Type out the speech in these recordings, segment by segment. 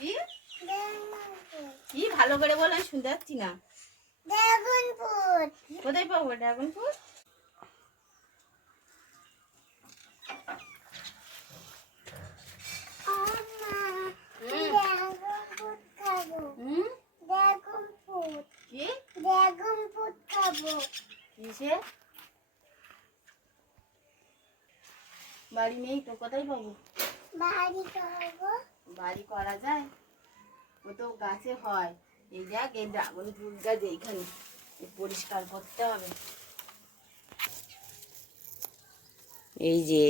কি কি ভালো করে বল, আমি শুনতে পাচ্ছি না। Dragon fruit. কোথায় পাবো ড্রাগন ফ্রুট? ড্রাগন ফ্রুট খাবো। Dragon fruit. কি ড্রাগন ফ্রুট খাবো। কিসে? বাড়ি নেই তো, কোথায় পাবো? বাড়ি খাবো। বাড়ি করা যায়? ও তো গাছে হয়। এই দেখ, এই ড্রাগন ফ্রুট গাছ এইখানে, পরিষ্কার করতে হবে। এই যে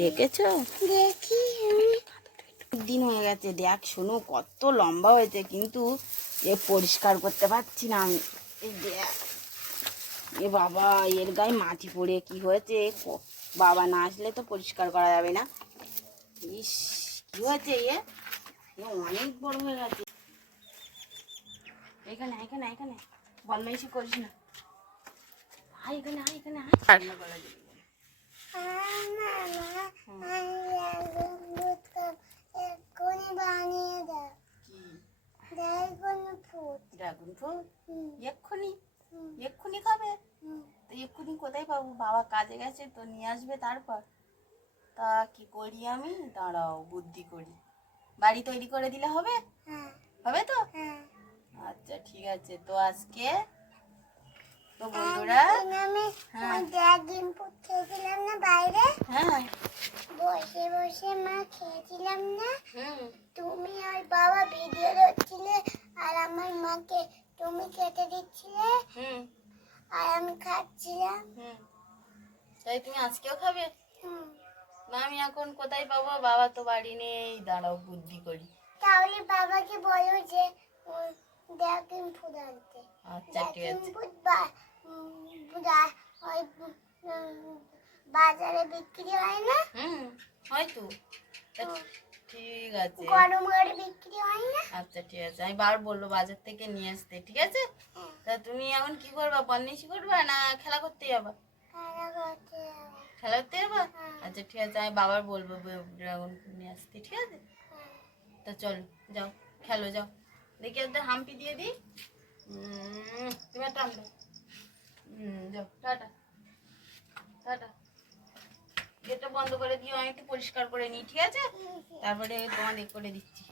দেখেছো? দেখি দিন হয়ে গেছে, দেখ শোনো কত লম্বা হয়েছে, কিন্তু এ পরিষ্কার করতে পারছি না আমি। এই দেখ, এ বাবা, এর গায়ে মাটি পড়ে কি হয়েছে, বাবা না আসলে তো পরিষ্কার করা যাবে না। ইস, কি হয়েছে এ অনেক বড় হয়ে গেছে। এখানে এখানে এখানে বদমাইশি করিস না, আয় এখানে, আয় এখানে, আয়। বানিয়ে দাও। কি ড্রাগন ফ্রুট। Dragon fruit? এক্ষুনি এক্ষুনি খাবে? তো এক্ষুনি কোথায় পাবো? বাবা কাজে গেছে তো, নিয়ে আসবে তারপর। তা কি করি আমি, দাঁড়াও বুদ্ধি করি। বাড়ি তৈরি করে দিলে হবে? হবে তো? আচ্ছা ঠিক আছে, তো আজকে তো বন্ধুরা, আমি ড্রাগন ফ্রুট খেয়েছিলাম না বাইরে, হ্যাঁ বসে বসে মা খেয়েছিলাম না, তুমি আর বাবা ভিডিও করছিলে আর আমার মাকে তুমি খেতে দিচ্ছিলে আর আমি খাচ্ছিলাম। তাই তুমি আজকেও খাবে? হুম। না, আমি এখন কোথায় পাবো, বাবা তো বাড়ি নেই, দাঁড়াও বুদ্ধি করি। তাহলে বাবাকে বলো যে ড্রাগন ফ্রুট আনতে। আচ্ছা ঠিক ড্রাগন আছে। ফ্রুট ওই বাজারে বিক্রি হয় না, হয়তো। তা ঠিক আছে, গরম করে বিক্রি হয় না। আচ্ছা ঠিক আছে, আমি বার বলবো বাজার থেকে নিয়ে আসতে, ঠিক আছে? তা তুমি এখন কি করবা, বদমাইশি করবা না খেলা করতে যাবা? খেলা করতে যাবা? আচ্ছা ঠিক আছে, আমি বাবার বলবো ড্রাগন ফ্রুট নিয়ে আসতে, ঠিক আছে? তা চলো যাও, খেলো যাও। দেখি একটা হাম্পি দিয়ে দিই। তুমি একটা দাও। যাও, টাটা টাটা। গেটটা বন্ধ করে দিও, আমি একটু পরিষ্কার করে নিই, ঠিক আছে? তারপরে তোমাদের করে দিচ্ছি।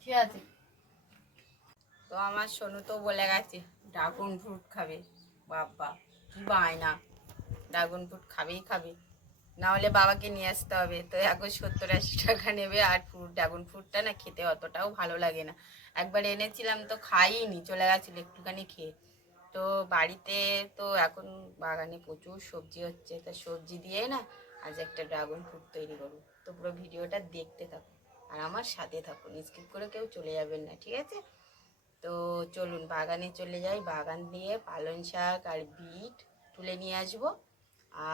ঠিক আছে। তো আমার সোনু তো বলে গেছে ড্রাগন ফ্রুট খাবে। বাবা কি বায়না, ড্রাগন ফ্রুট খাবেই খাবে, না হলে বাবাকে নিয়ে আসতে হবে। তো এখন 70-80 টাকা নেবে, আর ড্রাগন ফ্রুটটা না খেতে অতটাও ভালো লাগে না। একবার এনেছিলাম তো খাইনি, চলে গেছিলো একটুখানি খেয়ে। তো বাড়িতে তো এখন বাগানে প্রচুর সবজি হচ্ছে, তা সবজি দিয়ে না আজ একটা ড্রাগন ফ্রুট তৈরি করবো। তো পুরো ভিডিওটা দেখতে থাকুন আর আমার সাথে থাকুন, স্কিপ করে কেউ চলে যাবেন না, ঠিক আছে? তো চলুন বাগানে চলে যাই, বাগান দিয়ে পালং শাক আর বিট তুলে নিয়ে আসবো।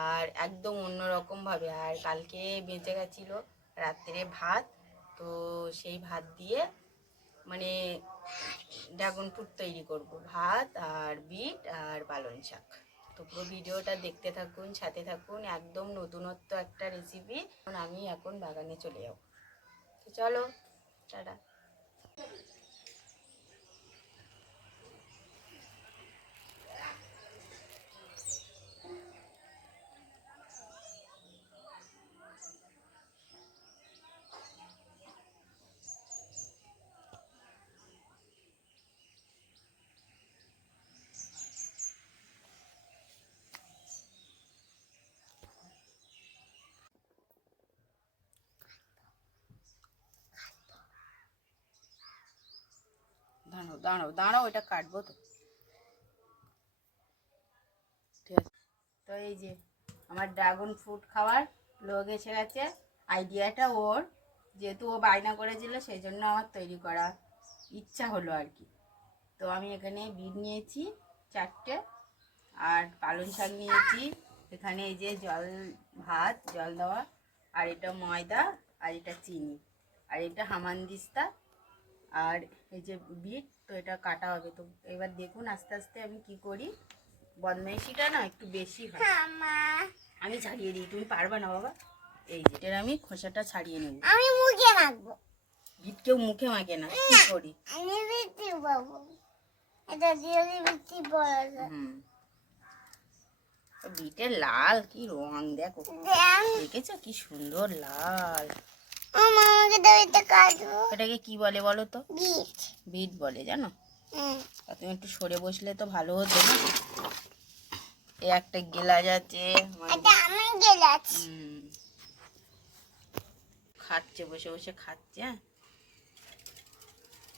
আর একদম অন্যরকমভাবে, আর কালকে বেঁচে গেছিলো রাত্রে ভাত, তো সেই ভাত দিয়ে মানে ড্রাগন ফ্রুট তৈরি করব, ভাত আর বিট আর পালং শাক। তো পুরো ভিডিওটা দেখতে থাকুন, সাথে থাকুন, একদম নতুনত্ব একটা রেসিপি। আমি এখন বাগানে চলে যাব, তো চলো টাটা। দাঁড়াও দাঁড়াও দাঁড়াও, এটা কাটবো তো, ঠিক আছে? তো এই যে আমার ড্রাগন ফ্রুট খাওয়ার লোক এসে গেছে। আইডিয়াটা ওর, যেহেতু ও বায়না করেছিল সেই জন্য আমার তৈরি করা ইচ্ছা হলো আর কি। তো আমি এখানে বিট নিয়েছি 4টে, আর পালং শাক নিয়েছি। এখানে এই যে জল, ভাত জল দেওয়া, আর এটা ময়দা, আর এটা চিনি, আর এটা হামানদিস্তা, আর এই যে বিট। তো এটা কাটা হবে। তো এবার দেখুন আস্তে আস্তে আমি কি করি, বদমাইশিটা না একটু বেশি হয়। আমি ছাড়িয়ে দিই, তুমি পারবে না বাবা। এই যে এটার আমি খোসাটা ছাড়িয়ে নেব। আমি মুখে মাখবো। বিট কেউ মুখে মাখে না, কি করি? আমি বিটি বাবু, এটা দিয়ে বিটি বড় যায়। বিটের লাল কি রং দেখো, দেন দেখেছো কি সুন্দর লাল। আমাকে দাও, এটা কাটবো। এটাকে কি বলে বলো তো? বিট। বিট বলে, জানো? তা তুমি একটু সরে বসলে তো ভালো হতো না। এ একটা গেলাস আছে, এটা আমি গেলাস। খাচ্ছে, বসে বসে খাচ্ছে। হ্যাঁ,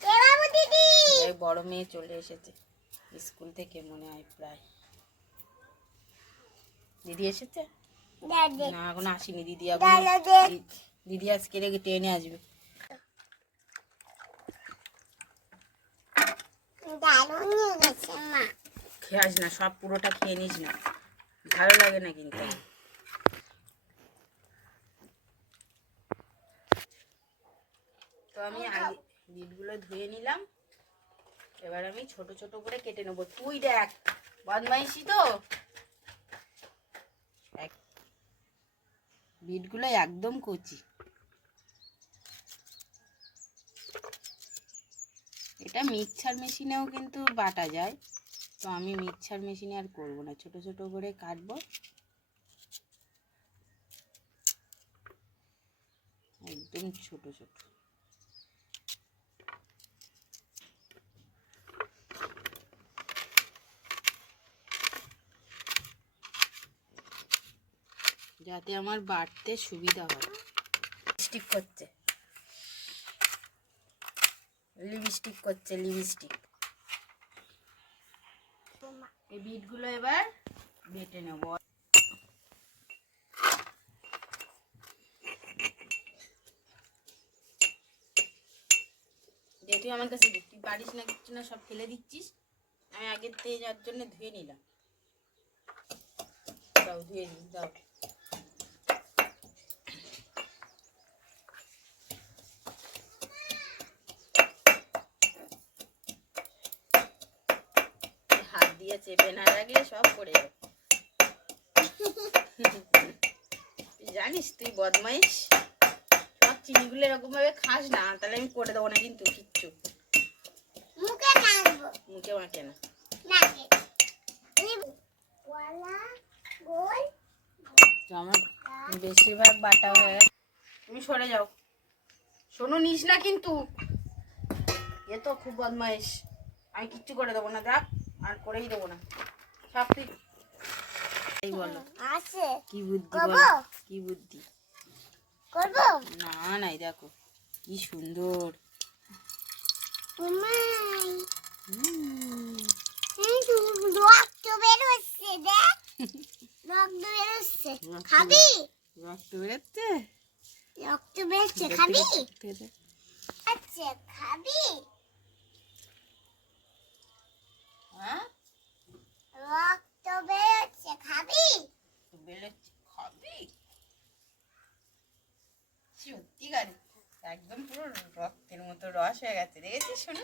কে বাবু দিদি? এই বড় মেয়ে চলে এসেছে স্কুল থেকে, মনে হয় প্রায়। দিদি এসেছে দাদা না? এখন আসেনি দিদি, দাদা দিদি আজকে রেগে ট্রেনে আসবে। দারুণ নিয়ে গেছে মা। খেয়াস না, সব পুরোটা খেয়ে নিস না, ভালো লাগে না কিন্তু। তো আমি আগে বিটগুলো ধুয়ে নিলাম, এবার আমি ছোট ছোট করে কেটে নেবো। তুই দেখ বদমাইশি তো, বিটগুলো একদম কচি। এটা মিক্সচার মেশিনেও কিন্তু বাটা যায়, তো আমি মিক্সচার মেশিনে আর করবো না, ছোট ছোট করে কাটবো, একদম ছোট ছোট। যাতে আমার বাটতে সুবিধা হয়। লিপস্টিক করছে, লিপস্টিক করছে, লিপস্টিক। এই বিটগুলো এবার বেটে নেব। যেহেতু আমার কাছে তুই পারিস না, কিচ্ছু না, সব ফেলে দিচ্ছিস, আমি আগের থেকে যার জন্য ধুয়ে নিলাম। দাও ধুয়ে নিই, দাও। হাত দিয়ে চেপে না রাখলে সব পড়ে যাবে। তুই জানিস তুই বদমাইশ, সব চিনিগুলো এরকম ভাবে খাস না, তাহলে আমি করে দেবো না কিন্তু কিচ্ছু। মুখে মাখবো। মুখে মাখে না, নাকে ওয়ালা গোল। তো আমার বেশিরভাগ বাটা হয়ে গেছে। তুমি সরে যাও, শোনো নিস না কিন্তু, এ তো খুব বদমাইশ, আমি কিচ্ছু করে দেবো না, দেখ আর করেই দেবো না সব। তুই এই বলো আছে কি বুদ্ধি করবো? বলো, কি বুদ্ধি? করবো না নাই, দেখো কি সুন্দর। মাই এই তো রক্ত বের হচ্ছে, দেখ রক্ত বের হচ্ছে। খাবি? রক্ত বেরোচ্ছে, রক্ত বেরোচ্ছে, খাবি? আচ্ছা খাবি? হ্যাঁ রক্ত বেরোচ্ছে, খাবি? বেরোচ্ছে, খাবি? সত্যিকারে একদম পুরো রক্তের মতো রস হয়ে গেছে, দেখেছিস? শোনো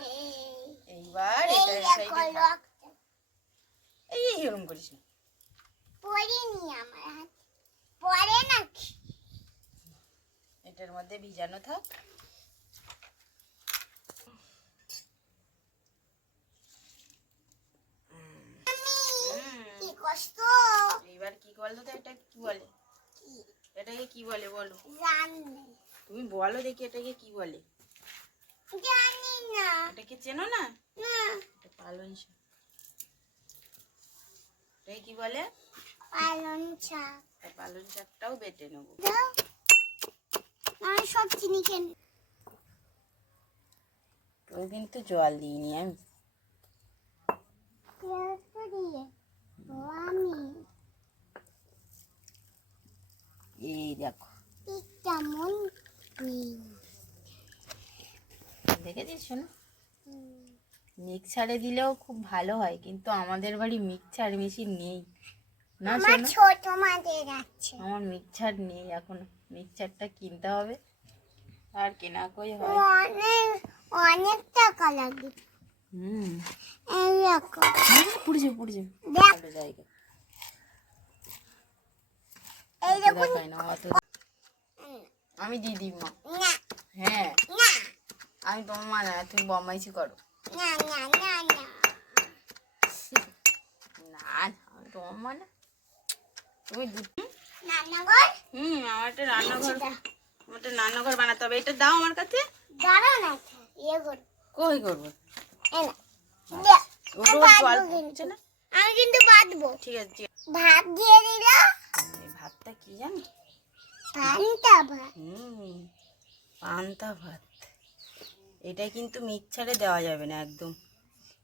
এইবার এই এটা দেখো রক্ত এই এরকম করিস না, পড়েনি আমার হাত, পড়ে নাকি? এটার মধ্যে ভিজানো থাক। কি কষ্ট। এইবার কি বলতো তো, এটা কি বলে? এটাকে কি বলে বলো? জানি তুমি বলো দেখি, এটাকে কি বলে? জানি না। এটাকে চেনো না? না এটা পালং শাক। এটাকে কি বলে? পালং শাক। পালং শাকটাও বেটে নেবো। দাও আমি সব চিনি কেন। তো কিন্তু জল দিইনি আমি। এই দেখো কেমন দেখেছিস? শোনো, মিক্সারে দিলেও খুব ভালো হয়, কিন্তু আমাদের বাড়ি মিক্সার মেশিন নেই না। আমার ছোট মাদের আছে, আমার মিক্সার নেই এখন, মিক্সারটা কিনতে হবে, আর কেনা কই হয়। অনেক অনেক টাকা লাগে। এই দেখো পুড়ছে পুড়ছে দেখ, ভালো জায়গা। এই দেখুন দেখাই না অত, আমি দিয়ে দিই মা। না হ্যাঁ, না আমি তোমার মা না, তুমি বদমাইশি করো। না না না না না আমি তোমার মা না। তুমি রান্নাঘর আমার একটা রান্নাঘর বানাতে হবে। এটা দাও আমার কাছে। দাঁড়াও না ইয়ে করো কই করবো? এই না ওর বাঁধবো জল কিন্তু। পড়ছে না। আমি কিন্তু বাঁধবো। ঠিক আছে, ঠিক আছে। ভাত দিয়ে দিল। এই ভাতটা কি জানো? পান্তা ভাত। পান্তা ভাত। এটা কিন্তু মিক্সারে দেওয়া যাবে না, একদম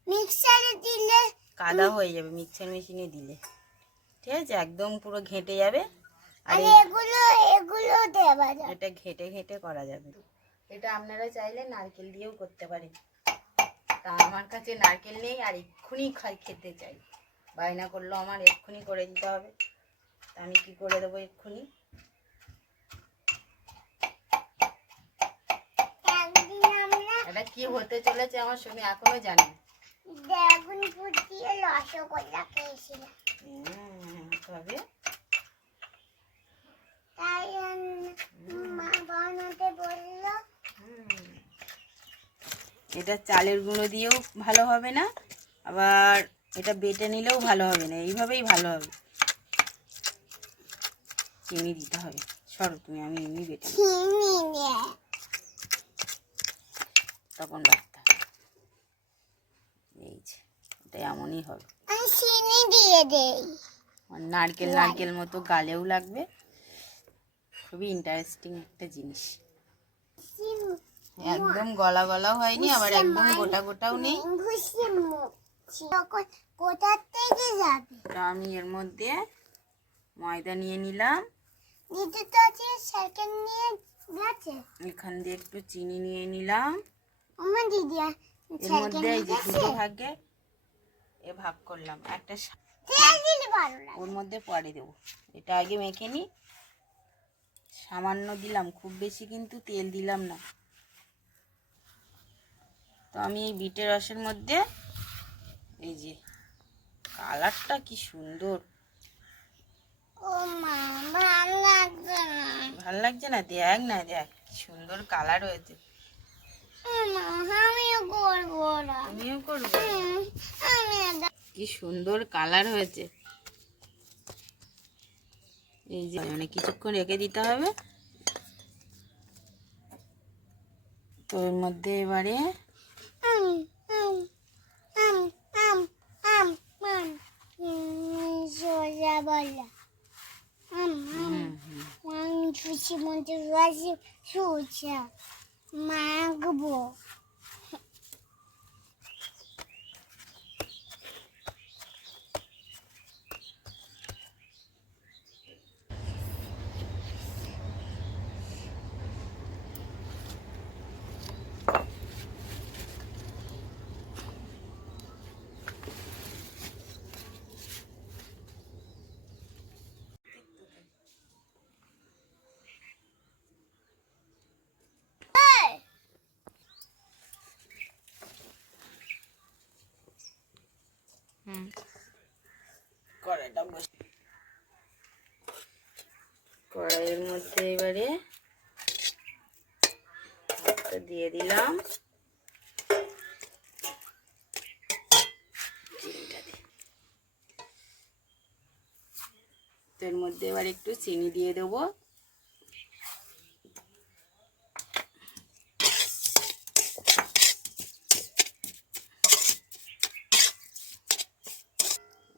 মিক্সারে দিলে কাদা হয়ে যাবে। মিক্সার মেশিনে দিলে ঠিক আছে, একদম পুরো ঘেঁটে যাবে। আর আর এগুলো দেওয়া যায়। এটা ঘেঁটে ঘেঁটে করা যাবে। এটা আপনারা চাইলে নারকেল দিয়েও করতে পারেন। তা আমার কাছে নারকেল নেই, আর এক্ষুনি খেতে চাই। বায়না করলো আমার এক্ষুনি করে দিতে হবে। তা আমি কি করে দেবো এক্ষুনি? একদিন আমরা এটা কি হতে চলেছে আমার সঙ্গে এখনো জানি না। ড্রাগন ফ্রুট দিয়ে রসগোল্লা খেয়েছিলাম। তবে তাই মা বানাতে বললো। এটা চালের গুঁড়ো দিয়েও ভালো হবে না, আবার এটা বেটে নিলেও ভালো হবে না। এইভাবেই ভালো হবে। চিনি দিতে হবে। সরো তুমি, আমি এমনি বেটে নিই। চিনি দিয়ে তখন বাটতে হবে। এই যে এটা এমনই হবে। আমি চিনি দিয়ে দেই। আর নারকেল নারকেল মতো গালেও লাগবে। খুবই ইন্টারেস্টিং একটা জিনিস। একদম গলা গলাও হয়নি, আবার একদম গোটা গোটাও নেই। কোথা থেকে যাবে? তা আমি এর মধ্যে ময়দা নিয়ে নিলাম। দিদি তো আছে সাইকেল নিয়ে গেছে। এখান দিয়ে একটু চিনি নিয়ে নিলাম। আমার দিদি এর মধ্যে এই যে দুটো ভাগে ভাগ করলাম। একটা তেল দিলে ভালো লাগে। ওর মধ্যে পরে দেবো। এটা আগে মেখে নিই। সামান্য দিলাম, খুব বেশি কিন্তু তেল দিলাম না। তো আমি এই বিটের রসের মধ্যে এই যে কালারটা কি সুন্দর। ও মা ভালো লাগছে না। ভাল লাগছে না? দেখ না, দেখ কি সুন্দর কালার হয়েছে। আমিও করবো না। তুমিও করবে? আমি কি সুন্দর কালার হয়েছে। এই যে মানে কিছুক্ষণ রেখে দিতে হবে। তো এর মধ্যে এবারে সোজা বলা খুশি মধ্যে রসে সোজা মাখবো। কড়াইটা বসে কড়াইয়ের মধ্যে এবারে ভাতটা দিয়ে দিলাম। এর মধ্যে এবার একটু চিনি দিয়ে দেবো।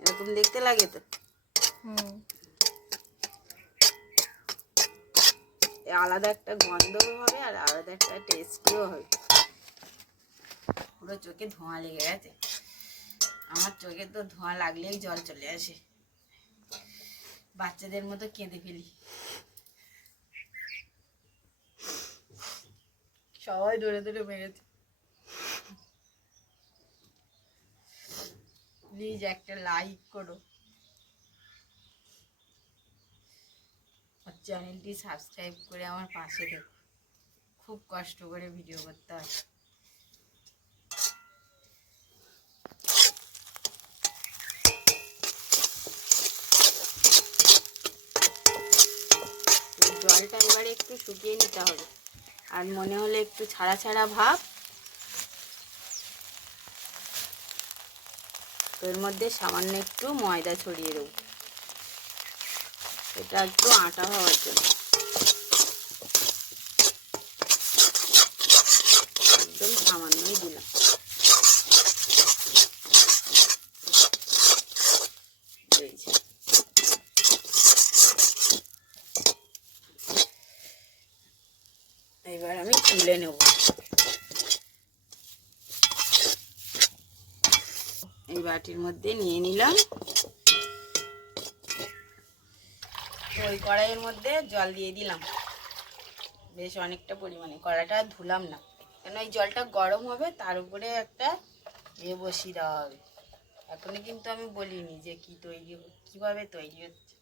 এরকম দেখতে লাগে তো। আলাদা একটা গন্ধও হবে আর আলাদা একটা টেস্টিও হবে। পুরো চোখে ধোঁয়া লেগে গেছে। আমার চোখে তো ধোঁয়া লাগলেই জল চলে আসে। বাচ্চাদের মতো কেঁদে ফেলি। সবাই ধরে ধরে মেরেছে। প্লিজ একটা লাইক করো, আর চ্যানেলটি সাবস্ক্রাইব করে আমার পাশে দেখো। খুব কষ্ট করে ভিডিও করতে হয়। জলটা এবারে একটু শুকিয়ে নিতে হবে। আর মনে হলে একটু ছাড়া ছাড়া ভাব, তো এর মধ্যে সামান্য একটু ময়দা ছড়িয়ে দেবো, এটা একটু আটা হওয়ার জন্য। একদম সামান্যই দিলাম। এবার আমি তুলে নেব। এই বাটির মধ্যে নিয়ে নিলাম। ওই কড়াইয়ের মধ্যে জল দিয়ে দিলাম বেশ অনেকটা পরিমাণে। কড়াইটা ধুলাম না, কেন এই জলটা গরম হবে, তার উপরে একটা বসিয়ে দেওয়া হবে। এখনই কিন্তু আমি বলিনি যে কিভাবে তৈরি হচ্ছে।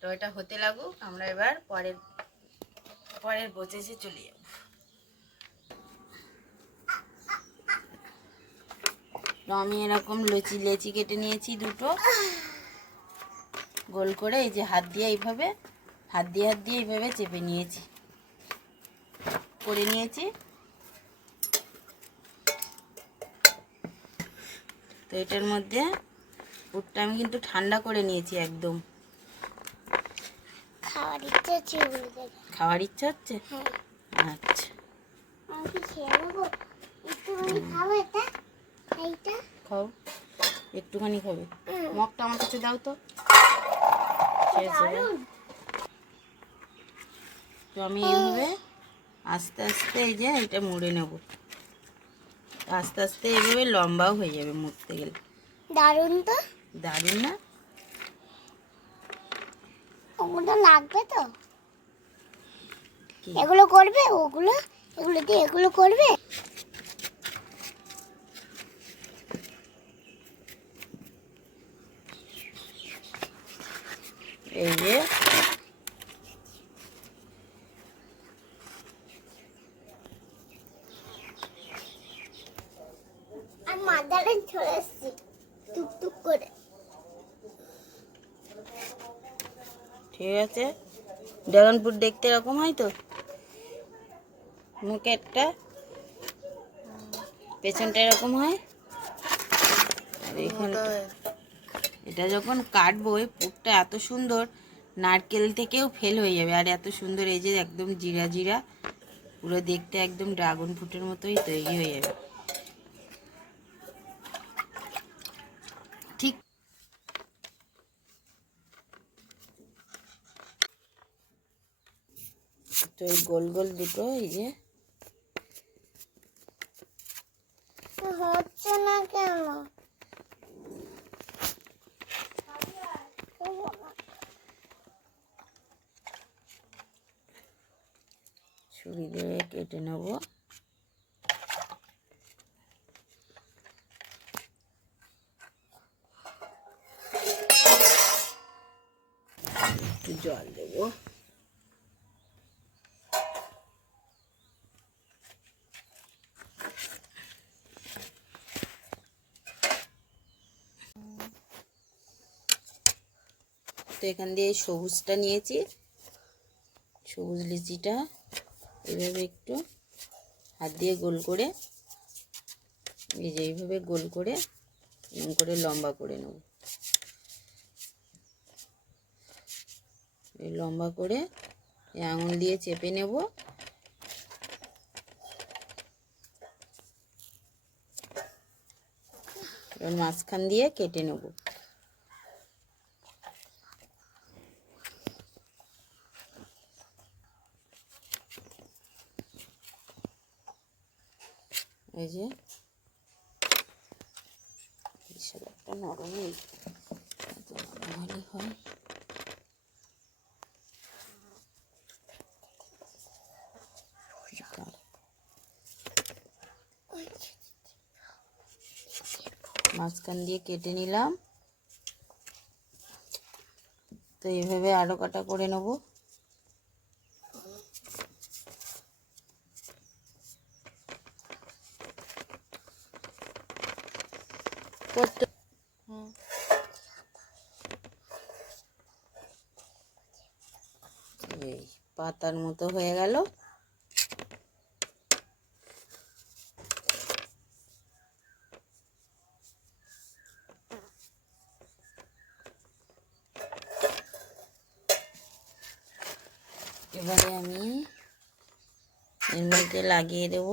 তো এটা হতে লাগুক, আমরা এবার পরের প্রসেসে চলে যাব। তো আমি এরকম লেচি কেটে নিয়েছি দুটো, গোল করে এই যে হাত দিয়ে এইভাবে চেপে নিয়েছি, করে নিয়েছি। তো এটার মধ্যে পুরটা আমি কিন্তু ঠান্ডা করে নিয়েছি একদম। খাওয়ার ইচ্ছা হচ্ছে। খাওয়ার ইচ্ছা হচ্ছে? আচ্ছা, আমি খেয়ে নেবো। একটুখানি খাবো। এইটা খাও, একটুখানি খাবে। মগটা আমার কাছে দাও তো। তো আমি এইভাবে আস্তে আস্তে এই যে এটা মুড়ে নেব, আস্তে আস্তে এইভাবে লম্বাও হয়ে যাবে মুড়তে গেলে। দারুণ তো। দারুণ না? ওগুলো লাগবে তো, এগুলো করবে, এগুলো দিয়ে এগুলো করবে। এই যে আর মাথাটা চলে এসছে টুকটুক করে। ঠিক আছে, ড্রাগন ফ্রুট দেখতে এরকম হয় তো, মুখেরটা পেছনটা এরকম হয়। আর এখানটা এটা যখন কাটবো, এই পুরটা এত সুন্দর, নারকেল থেকেও ফেল হয়ে যাবে। আর এত সুন্দর এই যে একদম জিরা জিরা, পুরো দেখতে একদম ড্রাগন ফ্রুটের মতোই তৈরি হয়ে যাবে। ঠিক তো এই গোল গোল দুটো এই যে হচ্ছে না কেন? ছুরি দিয়ে কেটে নেব। একটু জল দেবো। তো এখান দিয়ে সবুজটা নিয়েছি, সবুজ লিচিটা এইভাবে একটু হাত দিয়ে গোল করে, এই যে এইভাবে গোল করে এরকম করে লম্বা করে নেব। এই লম্বা করে এই আঙুল দিয়ে চেপে নেব। এবার মাঝখান দিয়ে কেটে নেব। এই যে একটা নরম ভালো হয়। মাঝখান দিয়ে কেটে নিলাম। তো এইভাবে আরো কাটা করে নেব। এই পাতার মতো হয়ে গেল। এবারে আমি এর মধ্যে লাগিয়ে দেব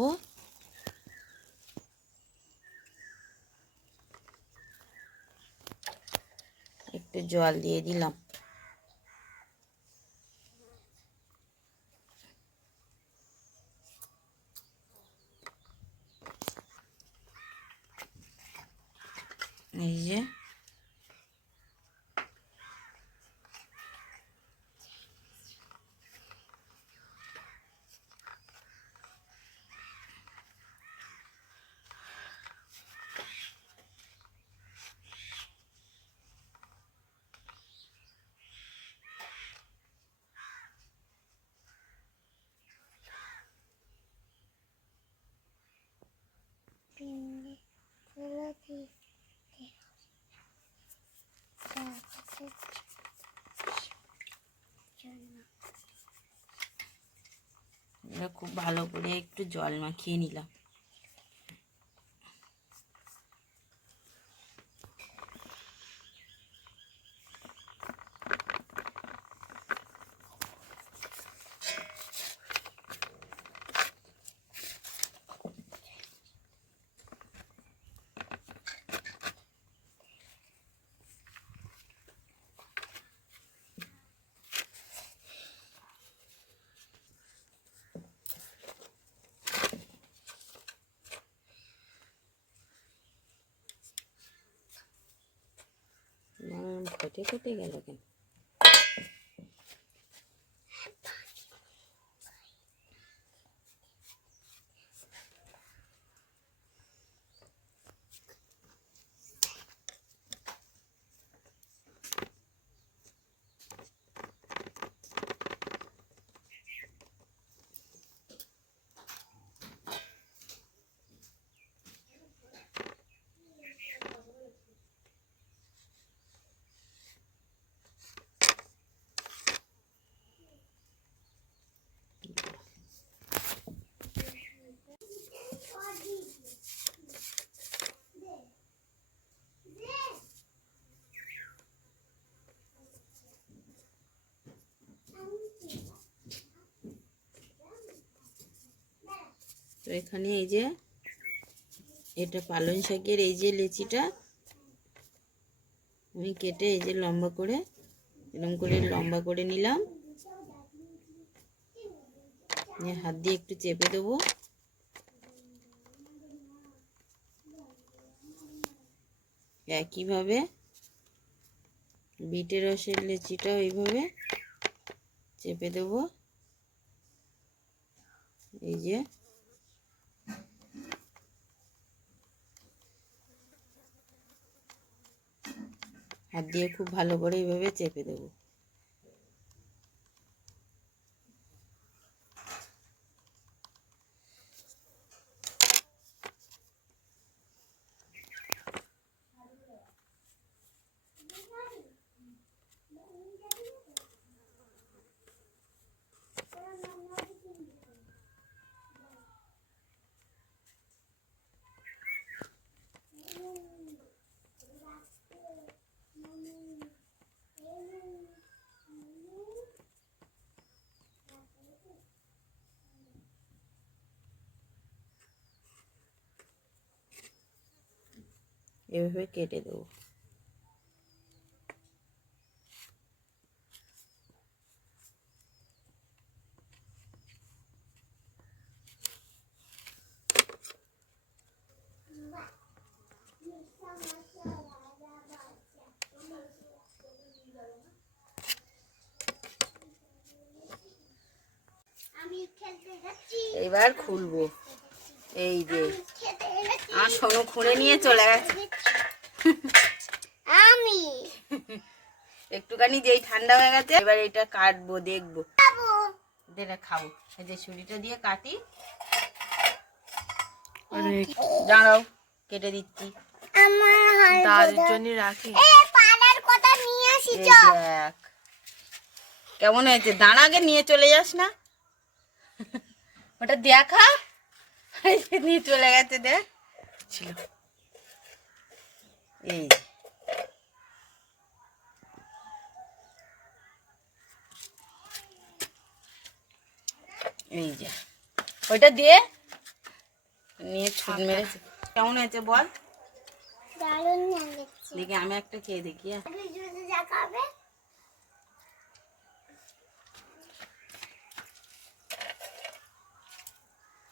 একটু জল দিয়ে দিলাম। এই যে এটা খুব ভালো করে একটু জল মাখিয়ে নিলাম। ফেটে ফেটে গেল কেন? তো এখানে এই যে এটা পালং শাকের এই যে লেচিটা আমি কেটে এই যে লম্বা করে এরকম করে লম্বা করে নিলাম। হাত দিয়ে একটু চেপে দেবো। একইভাবে বিটের রসের লেচিটাও এইভাবে চেপে দেবো। এই যে হাত দিয়ে খুব ভালো করে এইভাবে চেপে দেবো। এভাবে কেটে দেবো। এবার খুলবো। এই যে আর সোনু খুলে নিয়ে চলে গেছে। আমি একটুখানি যেই ঠান্ডা হয়ে গেছে এবার এটা কাটবো, দেখবো এটা খাবো। এই যে ছুরিটা দিয়ে কাটি। দাঁড়াও কেটে দিচ্ছি। আমার দাদুর জন্য রাখি। পাড়ার কথা নিয়ে আসি। দেখ কেমন হয়েছে? দাঁড়া, আগে নিয়ে চলে যাস না। ওটা দেখা, নিয়ে চলে গেছে। দেখ ছিল এই যে। এই যে ওইটা দিয়ে নিয়ে ছুট মেরেছে। কেমন হয়েছে বল? দারুণ লাগছে। দেখি আমি একটা খেয়ে দেখি। আপনি যদি যা খাবে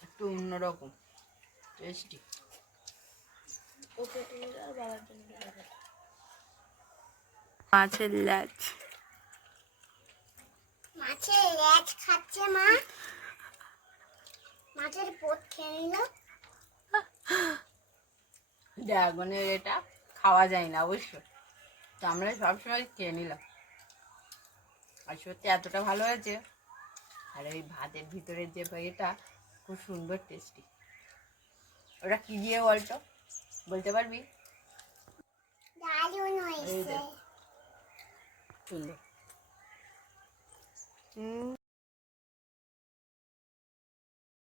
একটু অন্যরকম টেস্টি। মাছের ল্যাচ। মাছের ল্যাচ খাচ্ছে মা। মাছের পোট খেয়ে নিল। ড্রাগনের এটা খাওয়া যায় না অবশ্য, তো আমরা সবসময় খেয়ে নিলাম। আর সত্যি এতটা ভালো হয়েছে। আর ওই ভাতের ভিতরের যে এটা খুব সুন্দর টেস্টি। ওটা কি দিয়ে বলতো, বলতে পারবি? দারুণ হয়েছে। সুন্দর।